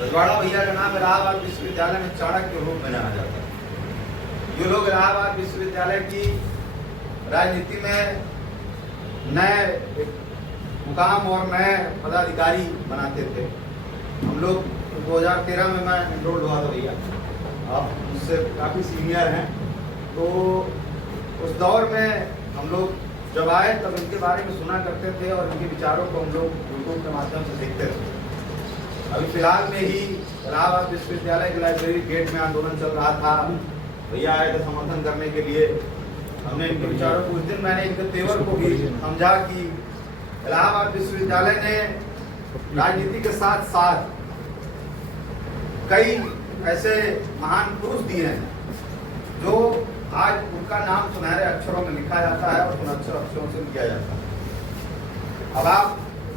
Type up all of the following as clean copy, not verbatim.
रजवाड़ा भैया का नाम इलाहाबाद विश्वविद्यालय में चाणक्य के रूप में जाना जाता है। जो लोग इलाहाबाद विश्वविद्यालय की राजनीति में नए मुकाम और नए पदाधिकारी बनाते थे, हम लोग 2013 में मैं एनरोल्ड हुआ था भैया, आप मुझसे काफ़ी सीनियर हैं, तो उस दौर में हम लोग जब आए तब इनके बारे में सुना करते थे और इनके विचारों को हम लोग यूट्यूब के माध्यम से देखते थे। अभी फिलहाल में ही इलाहाबाद विश्वविद्यालय के लाइब्रेरी गेट में आंदोलन चल रहा था, भैया आए थे समर्थन करने के लिए। हमने इनके विचारों को, उस दिन मैंने इनके तेवर को भी समझा कि इलाहाबाद विश्वविद्यालय ने राजनीति के साथ साथ कई ऐसे महान पुरुष दिए हैं जो आज उनका नाम सुनहरे अक्षरों में लिखा जाता है और सुनहरे अक्षरों से लिया जाता है। अब आप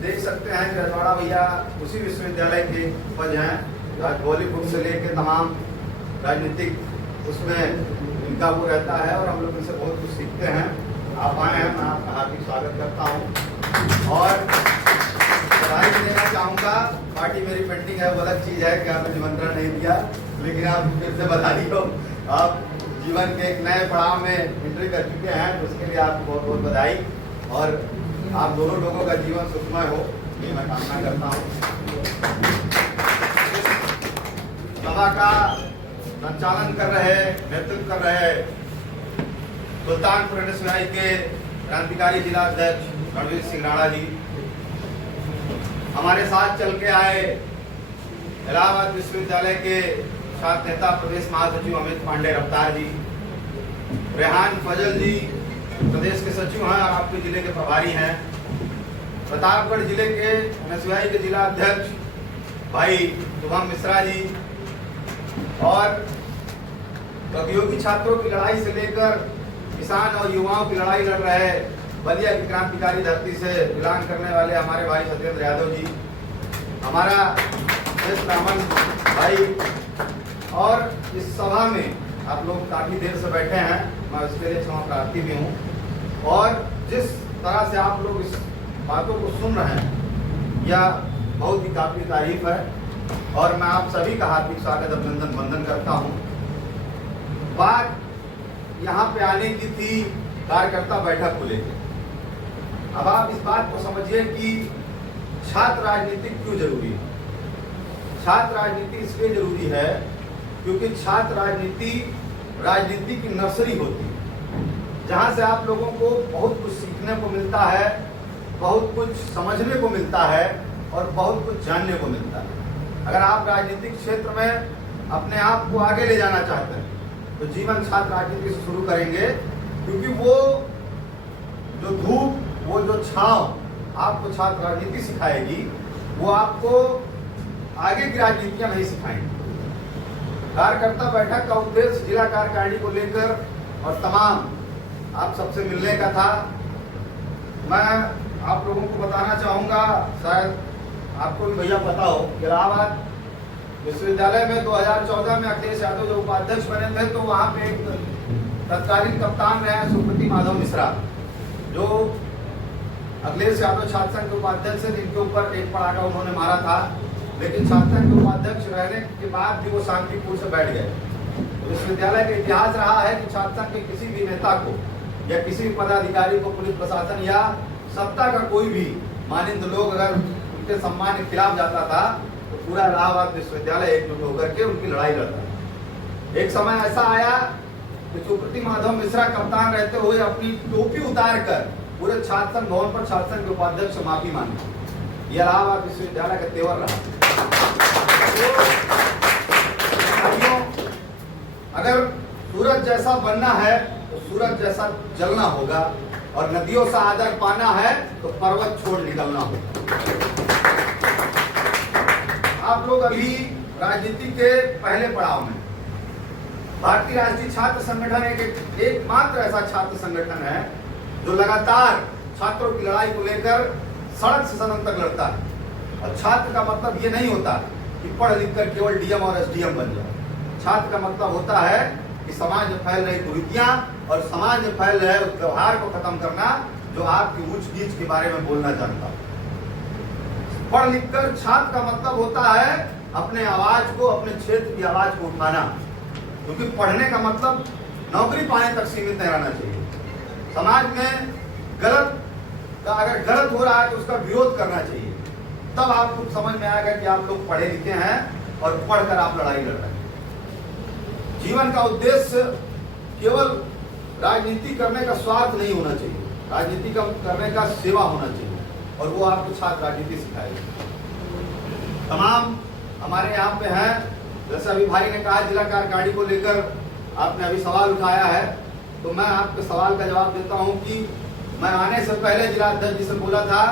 देख सकते हैं कि रजवाड़ा भैया उसी विश्वविद्यालय के उपज हैं, बॉलीवुड से लेकर तमाम राजनीतिक उसमें इनका वो रहता है और हम लोग इनसे बहुत कुछ सीखते हैं। आप आए हैं, मैं आपका हार्दिक स्वागत करता हूँ और बधाई देना चाहूँगा। पार्टी मेरी पेंटिंग है, वो अलग चीज़ है कि आपने निमंत्रण नहीं दिया, लेकिन आप फिर से बधाई हो, आप जीवन के एक नए पड़ाव में एंट्री कर चुके हैं, तो उसके लिए आपको बहुत बहुत बधाई और आप दोनों लोगों का जीवन सुखमय हो, ये मैं कामना करता हूँ। सभा का संचालन कर रहे, नेतृत्व कर रहे सुल्तानपुर NSY के क्रांतिकारी जिला अध्यक्ष रणवीर सिंह राणा जी, हमारे साथ चल के आए इलाहाबाद विश्वविद्यालय के छात्र नेता प्रदेश महासचिव अमित पांडे रफ्तार जी, रेहान फजल जी प्रदेश के सचिव हैं और आपके जिले के प्रभारी हैं, प्रतापगढ़ जिले के NSY के जिला अध्यक्ष भाई शुभम मिश्रा जी और प्रतियोगी छात्रों की लड़ाई से लेकर किसान और युवाओं की लड़ाई लड़ रहे बलिया की क्रांतिकारी धरती से बिलोंग करने वाले हमारे भाई सत्येंद्र यादव जी, हमारा ब्राह्मण भाई, और इस सभा में आप लोग काफ़ी देर से बैठे हैं, मैं इसके लिए क्षमा प्रार्थी भी हूँ। और जिस तरह से आप लोग इस बातों को सुन रहे हैं यह बहुत ही काबिल तारीफ है और मैं आप सभी का हार्दिक स्वागत अभिनंदन वंदन करता हूँ। बात यहाँ पे आने की थी कार्यकर्ता बैठक को लेकर। अब आप इस बात को समझिए कि छात्र राजनीति क्यों जरूरी है। छात्र राजनीति इसलिए जरूरी है क्योंकि छात्र राजनीति की नर्सरी होती है, जहाँ से आप लोगों को बहुत कुछ सीखने को मिलता है, बहुत कुछ समझने को मिलता है और बहुत कुछ जानने को मिलता है। अगर आप राजनीतिक क्षेत्र में अपने आप को आगे ले जाना चाहते हैं तो जीवन छात्र राजनीति से शुरू करेंगे, क्योंकि वो जो धूप, वो जो छांव आपको छात्र राजनीति सिखाएगी वो आपको आगे की राजनीतियां नहीं सिखाएंगी। कार्यकर्ता बैठक का उद्देश्य जिला कार्यकारिणी को लेकर और तमाम आप सबसे मिलने का था। मैं आप लोगों को बताना चाहूँगा, शायद आपको भी भैया पता हो, इलाहाबाद विश्वविद्यालय में 2014 में अखिलेश यादव जब उपाध्यक्ष बने थे तो वहाँ पे एक तत्कालीन कप्तान रहे सुप्रति माधव मिश्रा, जो अखिलेश यादव छात्र संघ के उपाध्यक्ष थे, जिनके ऊपर एक पड़ाका उन्होंने मारा था, लेकिन छात्र संघ के उपाध्यक्ष रहने के बाद भी वो शांतिपूर्ण से बैठ गए। तो विश्वविद्यालय का इतिहास रहा है कि छात्र संघ के किसी भी नेता को या किसी भी पदाधिकारी को पुलिस प्रशासन या सत्ता का कोई भी मानिंद लोग अगर उनके सम्मान के खिलाफ जाता था तो पूरा इलाहाबाद विश्वविद्यालय एकजुट होकर के उनकी लड़ाई लड़ता था। एक समय ऐसा आया कि सुप्रति माधव मिश्रा कप्तान रहते हुए अपनी टोपी उतार कर पूरे छात्र संघ भवन पर छात्र संघ के उपाध्यक्ष से माफी मांगी। यह इलाहाबाद विश्वविद्यालय का तेवर रहा। अगर सूरज जैसा बनना है तो सूरज जैसा जलना होगा और नदियों से आदर पाना है तो पर्वत छोड़ निकलना होगा। आप लोग अभी राजनीति के पहले पड़ाव में, भारतीय राष्ट्रीय छात्र संगठन एकमात्र ऐसा छात्र संगठन है जो लगातार छात्रों की लड़ाई को लेकर सड़क से सदन तक लड़ता है। और छात्र का मतलब ये नहीं होता कि पढ़ लिख कर केवल DM और SDM बन जाए। छात्र का मतलब होता है कि समाज में फैल रही कुरीतियां और समाज में फैल रहे उस व्यवहार को खत्म करना जो आपकी ऊंच नीच के बारे में बोलना चाहता है। पढ़ लिख कर छात्र का मतलब होता है अपने आवाज को, अपने क्षेत्र की आवाज को उठाना, क्योंकि पढ़ने का मतलब नौकरी पाने तक सीमित नहीं रहना चाहिए। समाज में गलत का अगर गलत हो रहा है तो उसका विरोध करना चाहिए, तब आपको समझ में आएगा कि आप लोग पढ़े लिखे हैं और पढ़कर आप लड़ाई लड़ रहे हैं। जीवन का उद्देश्य केवल राजनीति करने का स्वार्थ नहीं होना चाहिए, राजनीति करने का सेवा होना चाहिए, और वो आपको छात्र राजनीति सिखाएगी। तमाम हमारे यहाँ पे हैं, जैसे अभी भाई ने कहा जिला कार्यकारिणी को लेकर आपने अभी सवाल उठाया है, तो मैं आपके सवाल का जवाब देता हूँ कि मैं आने से पहले जिला अध्यक्ष जी से बोला था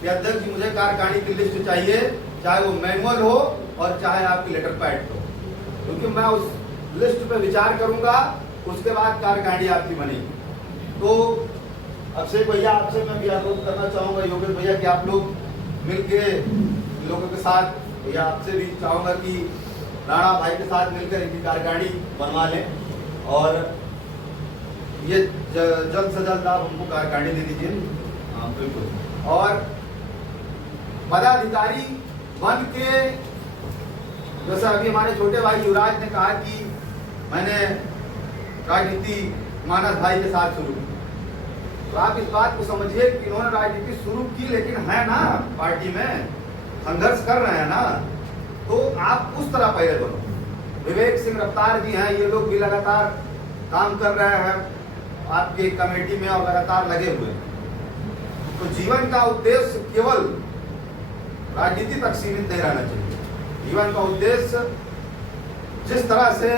कि अध्यक्ष जी मुझे कार्यकारिणी की लिस्ट चाहिए, चाहे वो मैनुअल हो और चाहे आपकी लेटर पैड हो, क्योंकि मैं उस लिस्ट पे विचार करूंगा, उसके बाद कार्यकारिणी आपकी बनेगी। तो अभिषेक भैया आपसे मैं भी अनुरोध करना चाहूंगा, योगेश भैया, कि आप लोग मिलके लोगों के साथ, भैया आपसे भी चाहूंगा कि राणा भाई के साथ मिलकर इनकी कार्यकारिणी बनवा लें, और ये जल्द से जल्द आप हमको कार्यकारिणी दे दीजिए। हाँ बिल्कुल। और पदाधिकारी बन के, जैसे अभी हमारे छोटे भाई युवराज ने कहा कि मैंने राजनीति मानस भाई के साथ शुरू की, तो आप इस बात को समझिए कि इन्होंने राजनीति शुरू की, लेकिन है ना पार्टी में संघर्ष कर रहे हैं ना, तो आप उस तरह पहले बनो। विवेक सिंह रफ्तार जी हैं, ये लोग भी लगातार काम कर रहे हैं आपकी कमेटी में और लगातार लगे हुए हैं। तो जीवन का उद्देश्य केवल राजनीति तक सीमित नहीं रहना चाहिए। जीवन का उद्देश्य, जिस तरह से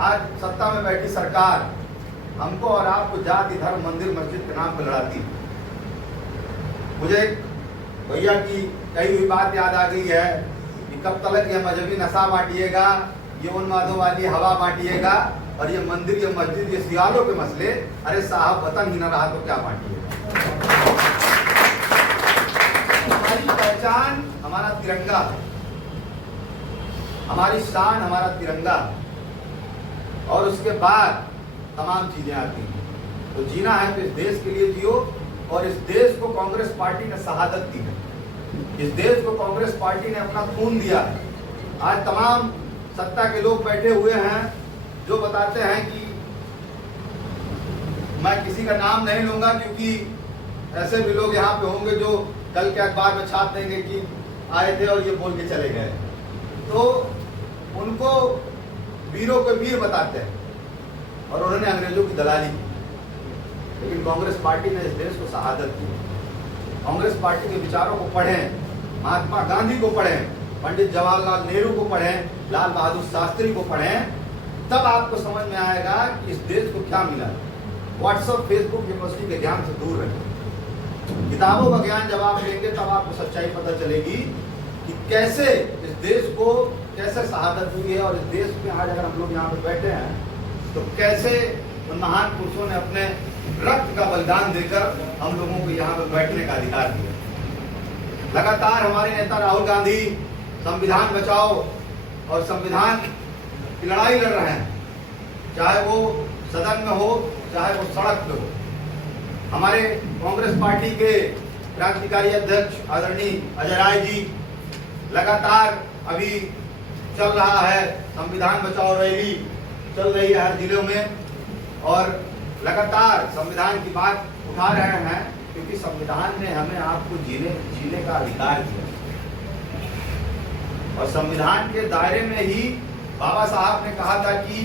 आज सत्ता में बैठी सरकार हमको और आपको जाति, धर्म, मंदिर, मस्जिद के नाम पर लड़ाती है। मुझे एक भैया की कही हुई बात याद आ गई है कि कब तक ये मजहबी नशा बांटिएगा, ये उन्मादोवादी हवा बांटिएगा, और ये मंदिर, ये मस्जिद, ये सियालों के मसले, अरे साहब वतन ही न रहा तो क्या बांटिएगा। हमारी पहचान हमारा तिरंगा है, हमारी शान हमारा तिरंगा, और उसके बाद तमाम चीजें आती हैं। तो जीना है तो इस देश के लिए जियो, और इस देश को कांग्रेस पार्टी ने शहादत दी है, इस देश को कांग्रेस पार्टी ने अपना खून दिया है। आज तमाम सत्ता के लोग बैठे हुए हैं जो बताते हैं कि मैं किसी का नाम नहीं लूंगा, क्योंकि ऐसे भी लोग यहाँ पे होंगे जो कल के अखबार में छाप देंगे कि आए थे और ये बोल के चले गए, तो उनको वीरों को वीर बताते हैं, और उन्होंने अंग्रेजों की दलाली की। लेकिन कांग्रेस पार्टी ने इस देश को शहादत दी। कांग्रेस पार्टी के विचारों को पढ़ें, महात्मा गांधी को पढ़ें, पंडित जवाहरलाल नेहरू को पढ़ें, लाल बहादुर शास्त्री को पढ़ें, तब आपको समझ में आएगा कि इस देश को क्या मिला। व्हाट्सएप, फेसबुक, यूनिवर्सिटी के ज्ञान से दूर रहें। किताबों का ज्ञान जब आप लेंगे तब आपको सच्चाई पता चलेगी कि कैसे इस देश को कैसे शहादत हुई है, और इस देश में आज अगर हम लोग यहाँ पे बैठे हैं तो कैसे उन महान पुरुषों ने अपने रक्त का बलिदान देकर हम लोगों को यहाँ पर बैठने का अधिकार दिया। लगातार हमारे नेता राहुल गांधी संविधान बचाओ और संविधान की लड़ाई लड़ रहे हैं, चाहे वो सदन में हो, चाहे वो सड़क पे हो। हमारे कांग्रेस पार्टी के क्रांतिकारी अध्यक्ष आदरणीय अजय राय जी लगातार अभी चल रहा है संविधान बचाओ रैली, चल रही है हर जिलों में, और लगातार संविधान की बात उठा रहे हैं, क्योंकि संविधान ने हमें आपको जीने का अधिकार दिया, और संविधान के दायरे में ही बाबा साहब ने कहा था कि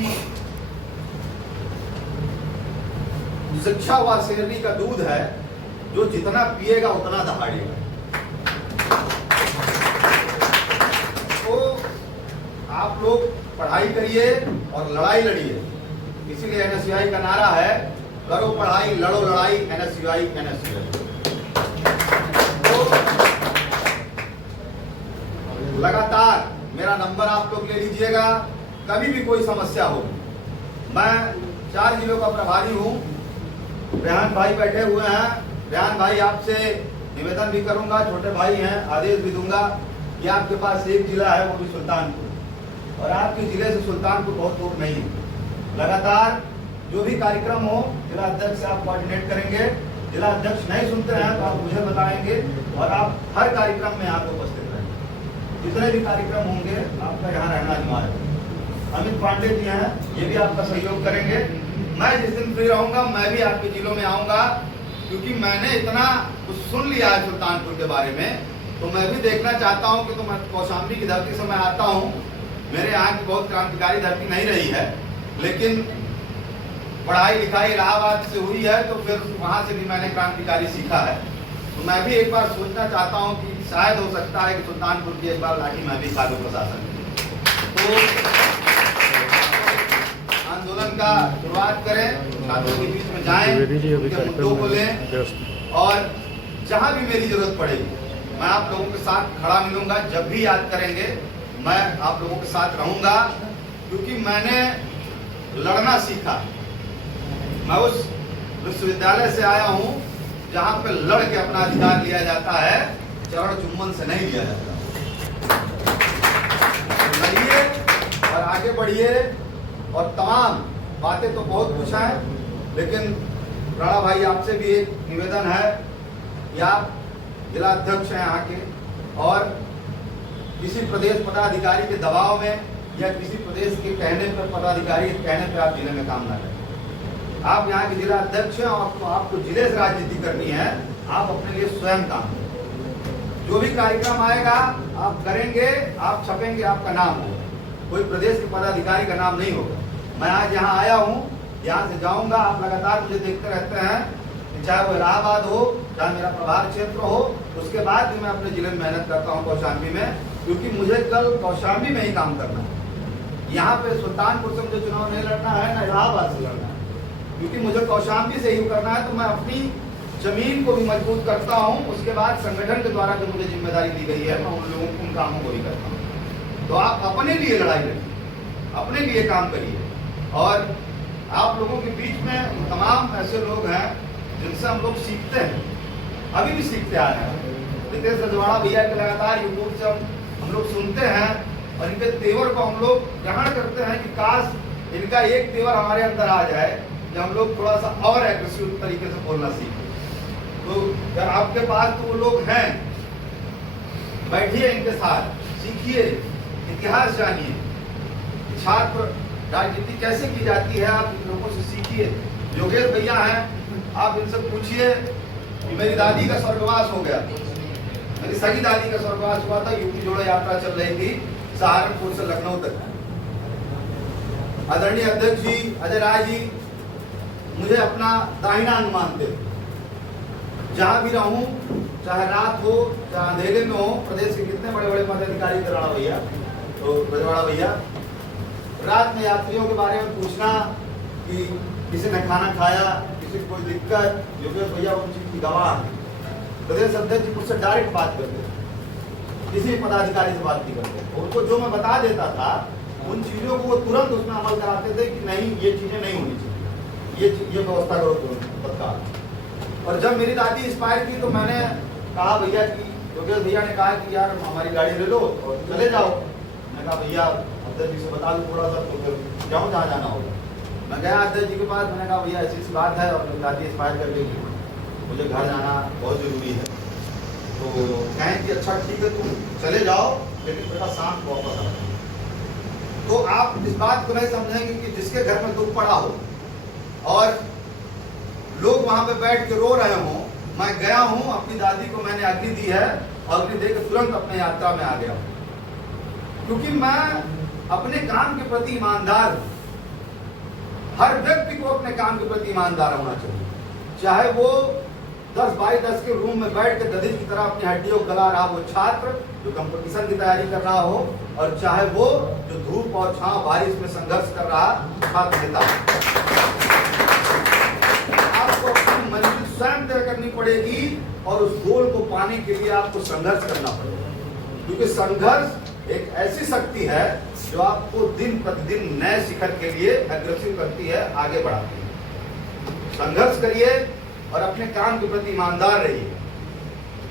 शिक्षा व शेरनी का दूध है, जो जितना पिएगा उतना दहाड़ेगा। तो आप लोग पढ़ाई करिए और लड़ाई लड़िए, इसीलिए एनएसयूआई का नारा है, करो पढ़ाई लड़ो लड़ाई, एनएसयूआई एनएसयूआई। तो लगातार मेरा नंबर आप लोग ले लीजिएगा, कभी भी कोई समस्या हो। मैं 4 जिलों का प्रभारी हूँ, रेहान भाई बैठे हुए हैं। रेहान भाई आपसे निवेदन भी करूंगा, छोटे भाई हैं, आदेश भी दूंगा कि आपके पास एक जिला है, वो भी सुल्तानपुर, और आपके जिले से सुल्तानपुर बहुत दूर नहीं है। लगातार जो भी कार्यक्रम हो जिला अध्यक्ष से आप कोऑर्डिनेट करेंगे। जिला अध्यक्ष नहीं सुनते हैं तो आप मुझे बताएंगे, और आप हर कार्यक्रम में आप उपस्थित रहेंगे। जितने भी कार्यक्रम होंगे आपका यहाँ रहना अनिवार्य है। अमित पांडे जी हैं, ये भी आपका सहयोग करेंगे। मैं जिस दिन फ्री रहूंगा मैं भी आपके जिलों में आऊंगा, क्योंकि मैंने इतना कुछ सुन लिया है सुल्तानपुर के बारे में, तो मैं भी देखना चाहता हूं कि तो मैं कौशाम्बी की धरती से मैं आता हूं। मेरे यहाँ की बहुत क्रांतिकारी धरती नहीं रही है, लेकिन पढ़ाई लिखाई इलाहाबाद से हुई है, तो फिर वहाँ से भी मैंने क्रांतिकारी सीखा है। तो मैं भी एक बार सोचना चाहता हूँ कि शायद हो सकता है कि सुल्तानपुर की एक बार लाठी मैं भी कानून प्रशासन तो आंदोलन का शुरुआत करें, छात्रों के बीच में जाएं, उनके मुद्दों को लें, और जहाँ भी मेरी जरूरत पड़ेगी मैं आप लोगों के साथ खड़ा मिलूंगा। जब भी याद करेंगे मैं आप लोगों के साथ रहूंगा, क्योंकि मैंने लड़ना सीखा। मैं उस विश्वविद्यालय से आया हूं जहां पे लड़ के अपना अधिकार लिया जाता है, चरण चुम्बन से नहीं लिया जाता। लड़िए और आगे बढ़िए, और तमाम बातें तो बहुत कुछ है, लेकिन राणा भाई आपसे भी एक निवेदन है कि आप जिला अध्यक्ष हैं यहाँ के, और किसी प्रदेश पदाधिकारी के दबाव में या किसी प्रदेश के कहने पर, पदाधिकारी के कहने पर आप जिले में काम ना करें। आप यहाँ के जिला अध्यक्ष हैं और आपको जिले से राजनीति करनी है, आप अपने लिए स्वयं काम करें। जो भी कार्यक्रम आएगा आप करेंगे, आप छपेंगे, आपका नाम होगा, कोई प्रदेश के पदाधिकारी का नाम नहीं होगा। मैं आज यहाँ आया हूँ, यहाँ से जाऊँगा, आप लगातार मुझे देखते रहते हैं, चाहे वो इलाहाबाद हो, चाहे मेरा प्रभार क्षेत्र हो, उसके बाद भी मैं अपने जिले में मेहनत करता हूँ कौशाम्बी में, क्योंकि मुझे कल कौशाम्बी में ही काम करना है। यहाँ पे सुल्तानपुर से मुझे चुनाव नहीं लड़ना है, ना इलाहाबाद से लड़ना है, क्योंकि मुझे कौशाम्बी से ही करना है। तो मैं अपनी जमीन को भी मजबूत करता हूँ, उसके बाद संगठन के द्वारा जो मुझे जिम्मेदारी दी गई है मैं उन लोगों उन कामों को भी करता हूँ। तो आप अपने लिए लड़ाई लड़िए, अपने लिए काम करिए, और आप लोगों के बीच में तमाम ऐसे लोग हैं जिनसे हम लोग सीखते हैं, अभी भी सीखते आ रहे हैं। नितेश रजवाड़ा भैया के लगातार यूट्यूब से हम लोग सुनते हैं, और इनके तेवर को हम लोग ग्रहण करते हैं कि काश इनका एक तेवर हमारे अंदर आ जाए, जब हम लोग थोड़ा सा और एग्रेसिव तरीके से बोलना सीखें। तो जब आपके पास तो वो लोग हैं, बैठिए इनके साथ, सीखिए, इतिहास जानिए, छात्र राजनीति कैसे की जाती है, आप इन लोगों से सीखिए। योगेश भैया हैं, आप इनसे पूछिए कि मेरी दादी का स्वर्गवास हो गया, मेरी सगी दादी का स्वर्गवास हुआ था, यूपी जोड़ो यात्रा चल रही थी सहारनपुर से लखनऊ तक। आदरणीय अध्यक्ष जी अजय राय जी मुझे अपना दाहिना अंग मानते, जहां भी रहूं, चाहे रात हो चाहे अंधेरे में हो। प्रदेश के कितने बड़े बड़े पदाधिकारी थे राणा भैया, तो रजवाड़ा भैया, रात में यात्रियों के बारे में पूछना कि किसी ने खाना खाया, किसी को कोई दिक्कत, योगेश भैया उन चीज की गवाह। प्रदेश अध्यक्ष जी मुझसे डायरेक्ट बात करते, किसी पदाधिकारी से बात नहीं करते। उनको जो मैं बता देता था उन चीजों को वो तुरंत उसमें अमल कराते थे कि नहीं ये चीजें नहीं होनी चाहिए, ये व्यवस्था करो तत्काल। और जब मेरी दादी एक्सपायर की तो मैंने कहा भैया कि योगेश भैया ने कहा कि यार हमारी गाड़ी ले लो और चले जाओ। मैंने कहा भैया अध्यक्ष जी से बता दूं थोड़ा सा, तो फिर जाऊँ जहाँ जाना होगा। मैं गया अध्यक्ष जी के पास, मैंने कहा भैया ऐसी बात है और मेरी दादी एक्सपायर कर लेगी, मुझे घर जाना बहुत जरूरी है। तो कहें कि अच्छा ठीक है तुम चले जाओ, लेकिन बेटा शाम को वापस आ। तो आप इस बात को नहीं समझेंगे कि जिसके घर में दुख पड़ा हो और लोग वहां पे बैठ के रो रहे हों, मैं गया हूं, अपनी दादी को मैंने अग्नि दी है, अग्नि देकर तुरंत अपने यात्रा में आ गया, क्योंकि मैं अपने काम के प्रति ईमानदार हूं। हर व्यक्ति को अपने काम के प्रति ईमानदार होना चाहिए, चाहे वो 10 बाई 10 के रूम में बैठ के गधे की तरह अपनी हड्डियों को गला रहा वो छात्र जो कंपटीशन की तैयारी कर रहा हो, और चाहे वो जो धूप और छांव बारिश में संघर्ष कर रहा छात्र नेता। आपको अपनी मंजिल स्वयं तय करनी पड़ेगी, और उस गोल को पाने के लिए आपको संघर्ष करना पड़ेगा, क्योंकि संघर्ष एक ऐसी शक्ति है जो आपको दिन प्रतिदिन नए शिखर के लिए अग्रसर करती है, आगे बढ़ाती है। संघर्ष करिए और अपने काम के प्रति ईमानदार रहिए,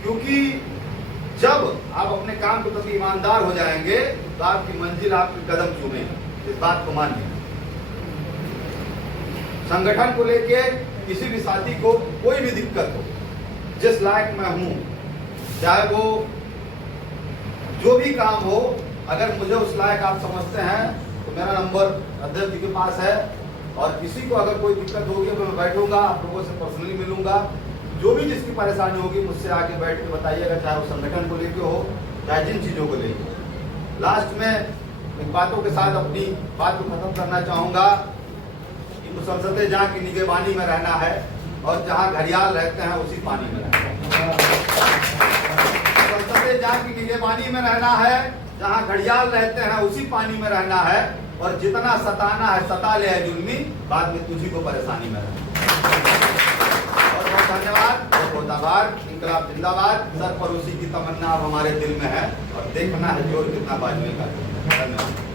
क्योंकि जब आप अपने काम के प्रति ईमानदार हो जाएंगे तो आपकी मंजिल आपके कदम चूमेगी, इस बात को मानिए। संगठन को लेके किसी भी साथी को कोई भी दिक्कत हो, जिस लायक मैं हूं, चाहे वो जो भी काम हो, अगर मुझे उस लायक आप समझते हैं तो मेरा नंबर अध्यक्ष जी के पास है, और किसी को अगर कोई दिक्कत होगी तो मैं बैठूंगा, आप लोगों से पर्सनली मिलूंगा। जो भी जिसकी परेशानी होगी मुझसे आके बैठ के बताइएगा, चाहे वो संगठन को लेके हो, चाहे जिन चीज़ों को लेके। लास्ट में इन बातों के साथ अपनी बात को खत्म करना चाहूँगा कि मुसलसते जहाँ की निगहबानी में रहना है, और जहाँ घड़ियाल रहते हैं उसी पानी में रहना है। मुसलसते जहाँ की निगहबानी में रहना है, जहाँ घड़ियाल रहते हैं उसी पानी में रहना है, और जितना सताना है सता ले है जुल्मी, बाद में तुझी को परेशानी में रहना। बहुत बहुत धन्यवाद, बहुत बहुत आभार। इंकलाब जिंदाबाद। सर पर उसी की तमन्ना अब हमारे दिल में है, और देखना है जोर कितना बाजू का। धन्यवाद।